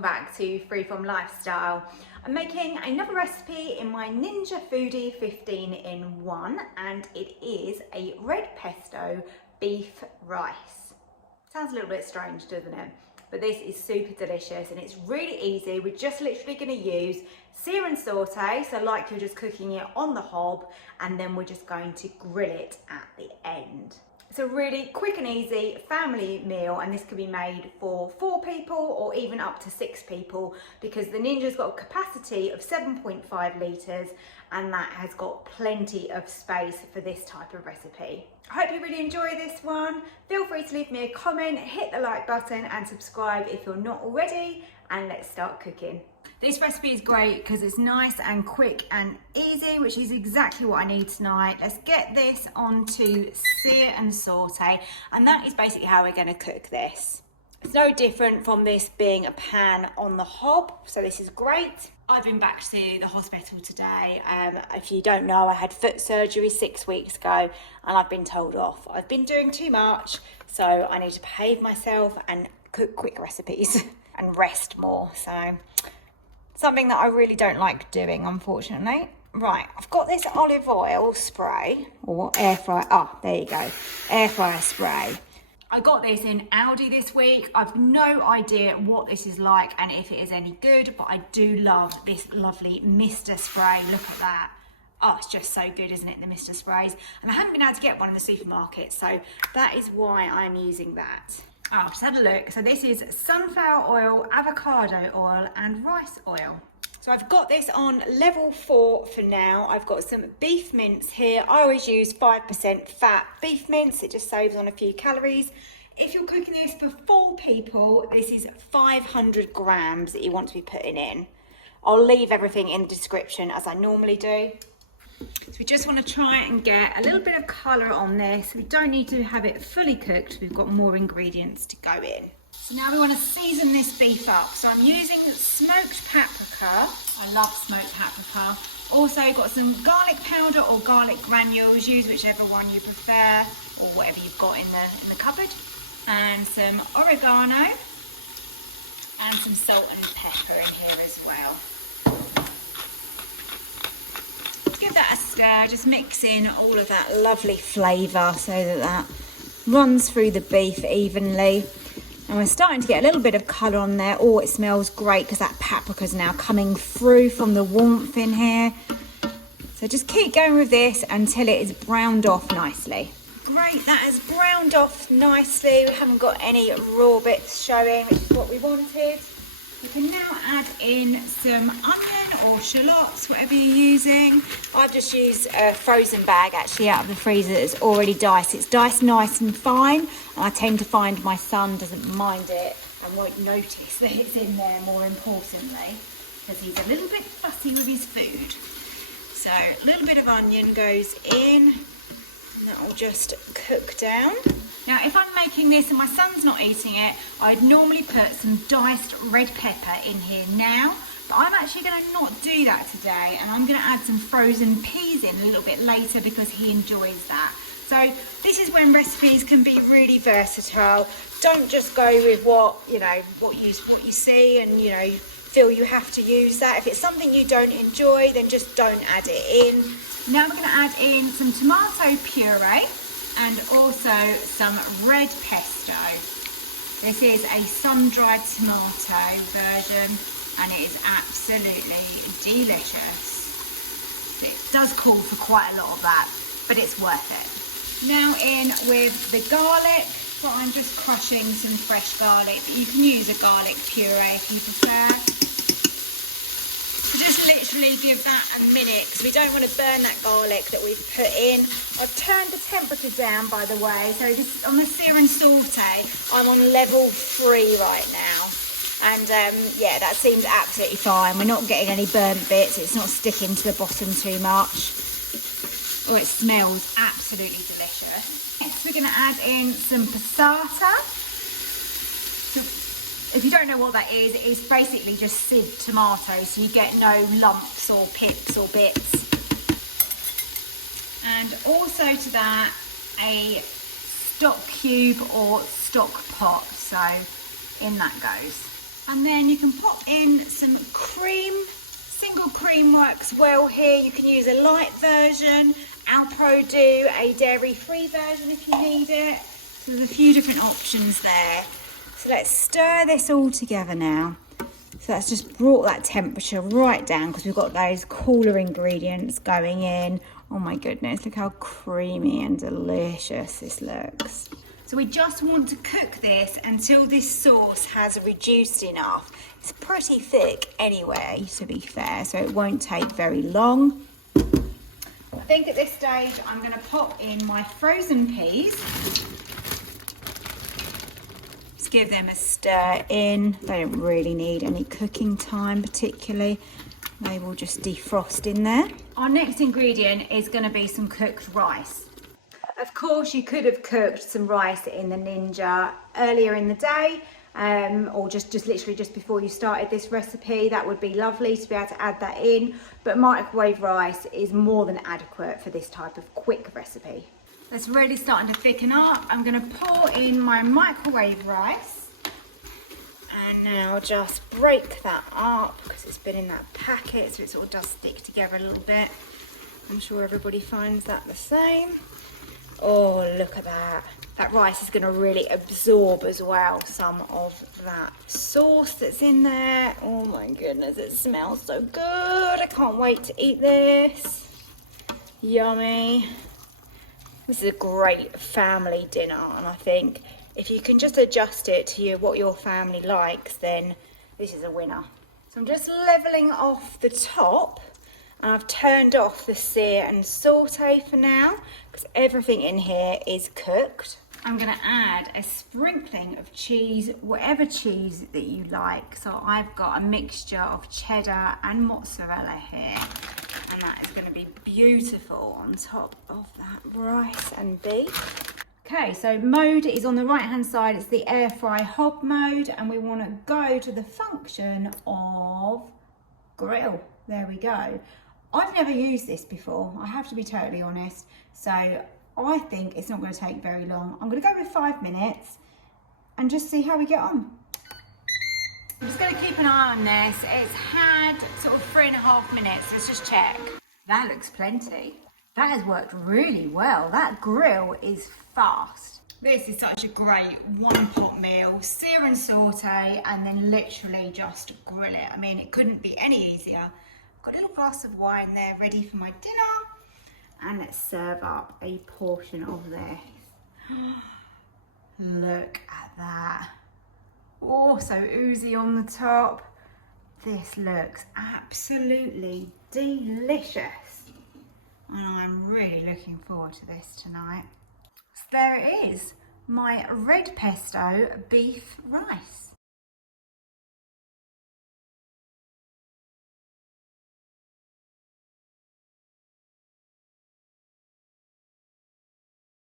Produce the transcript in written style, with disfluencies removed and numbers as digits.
welcome back to Freeform Lifestyle. I'm making another recipe in my Ninja Foodi 15-in-1 and it is a red pesto beef rice. Sounds a little bit strange, doesn't it? But this is super delicious and it's really easy. We're just literally going to use sear and saute, so like you're just cooking it on the hob, and then we're just going to grill it at the end. It's a really quick and easy family meal, and this can be made for 4 people or even up to 6 people because the Ninja's got a capacity of 7.5 litres and that has got plenty of space for this type of recipe. I hope you really enjoy this one. Feel free to leave me a comment, hit the like button and subscribe if you're not already, and let's start cooking. This recipe is great because it's nice and quick and easy, which is exactly what I need tonight. Let's get this onto sear and saute, and that is basically how we're going to cook this. It's no different from this being a pan on the hob, so this is great. I've been back to the hospital today. If you don't know, I had foot surgery 6 weeks ago and I've been told off. I've been doing too much, so I need to behave myself and cook quick recipes and rest more. So something that I really don't like doing, unfortunately. Right, I've got this olive oil spray, or air fryer, there you go, air fryer spray. I got this in Aldi this week. I've no idea what this is like and if it is any good, but I do love this lovely Mister spray. Look at that. Oh, it's just so good, isn't it, the Mister sprays? And I haven't been able to get one in the supermarket, so that is why I'm using that. Oh, just had a look. So this is sunflower oil, avocado oil and rice oil. So I've got this on level 4 for now. I've got some beef mince here. I always use 5% fat beef mince. It just saves on a few calories. If you're cooking this for 4 people, this is 500 grams that you want to be putting in. I'll leave everything in the description as I normally do. So we just want to try and get a little bit of colour on this. We don't need to have it fully cooked. We've got more ingredients to go in. So now we want to season this beef up. So I'm using smoked paprika. I love smoked paprika. Also got some garlic powder or garlic granules. Use whichever one you prefer or whatever you've got in the cupboard. And some oregano and some salt and pepper in here as well. Give that a stir, just mix in all of that lovely flavour so that runs through the beef evenly. And we're starting to get a little bit of colour on there. Oh, it smells great because that paprika is now coming through from the warmth in here. So just keep going with this until it is browned off nicely. Great, that has browned off nicely. We haven't got any raw bits showing, which is what we wanted. You can now add in some onion or shallots, whatever you're using. I've just used a frozen bag actually out of the freezer that's already diced. It's diced nice and fine, and I tend to find my son doesn't mind it and won't notice that it's in there, more importantly, because he's a little bit fussy with his food. So a little bit of onion goes in, and that will just cook down. Now, if I'm making this and my son's not eating it, I'd normally put some diced red pepper in here now, but I'm actually going to not do that today, and I'm going to add some frozen peas in a little bit later because he enjoys that. So this is when recipes can be really versatile. Don't just go with what you see and feel you have to use that. If it's something you don't enjoy, then just don't add it in. Now we're going to add in some tomato puree and also some red pesto. This is a sun-dried tomato version and it is absolutely delicious. It does call for quite a lot of that, but it's worth it. Now in with the garlic, but I'm just crushing some fresh garlic. You can use a garlic puree if you prefer. Just literally give that a minute because we don't want to burn that garlic that we've put in. I've turned the temperature down, by the way, so this on the sear and saute I'm on level 3 right now, and yeah, that seems absolutely fine. We're not getting any burnt bits, it's not sticking to the bottom too much. Oh, it smells absolutely delicious. Next we're going to add in some passata. If you don't know what that is, it's basically just sieved tomatoes, so you get no lumps or pips or bits. And also to that, a stock cube or stock pot, so in that goes. And then you can pop in some cream. Single cream works well here. You can use a light version. Alpro do a dairy-free version if you need it. So there's a few different options there. So let's stir this all together now. So that's just brought that temperature right down because we've got those cooler ingredients going in. Oh my goodness, look how creamy and delicious this looks. So we just want to cook this until this sauce has reduced enough. It's pretty thick anyway, to be fair, so it won't take very long. I think at this stage I'm going to pop in my frozen peas. Just give them a stir in. They don't really need any cooking time particularly. They will just defrost in there. Our next ingredient is going to be some cooked rice. Of course, you could have cooked some rice in the Ninja earlier in the day, or just literally just before you started this recipe. That would be lovely to be able to add that in, but microwave rice is more than adequate for this type of quick recipe. It's really starting to thicken up. I'm going to pour in my microwave rice, and now just break that up because it's been in that packet, so it sort of does stick together a little bit. I'm sure everybody finds that the same. Oh, look at that. That rice is going to really absorb as well some of that sauce that's in there. Oh my goodness, it smells so good. I can't wait to eat this. Yummy. This is a great family dinner, and I think if you can just adjust it to what your family likes, then this is a winner. So I'm just leveling off the top. And I've turned off the sear and saute for now because everything in here is cooked. I'm going to add a sprinkling of cheese, whatever cheese that you like. So I've got a mixture of cheddar and mozzarella here. And that is going to be beautiful on top of that rice and beef. Okay, so mode is on the right hand side. It's the air fry hob mode. And we want to go to the function of grill. There we go. I've never used this before, I have to be totally honest, so I think it's not going to take very long. I'm going to go with 5 minutes and just see how we get on. I'm just going to keep an eye on this. It's had sort of 3.5 minutes, let's just check. That looks plenty. That has worked really well. That grill is fast. This is such a great one-pot meal, sear and saute, and then literally just grill it. I mean, it couldn't be any easier. Got a little glass of wine there ready for my dinner, and let's serve up a portion of this. Look at that. Oh, so oozy on the top. This looks absolutely delicious, and I'm really looking forward to this tonight. So there it is, my red pesto beef rice.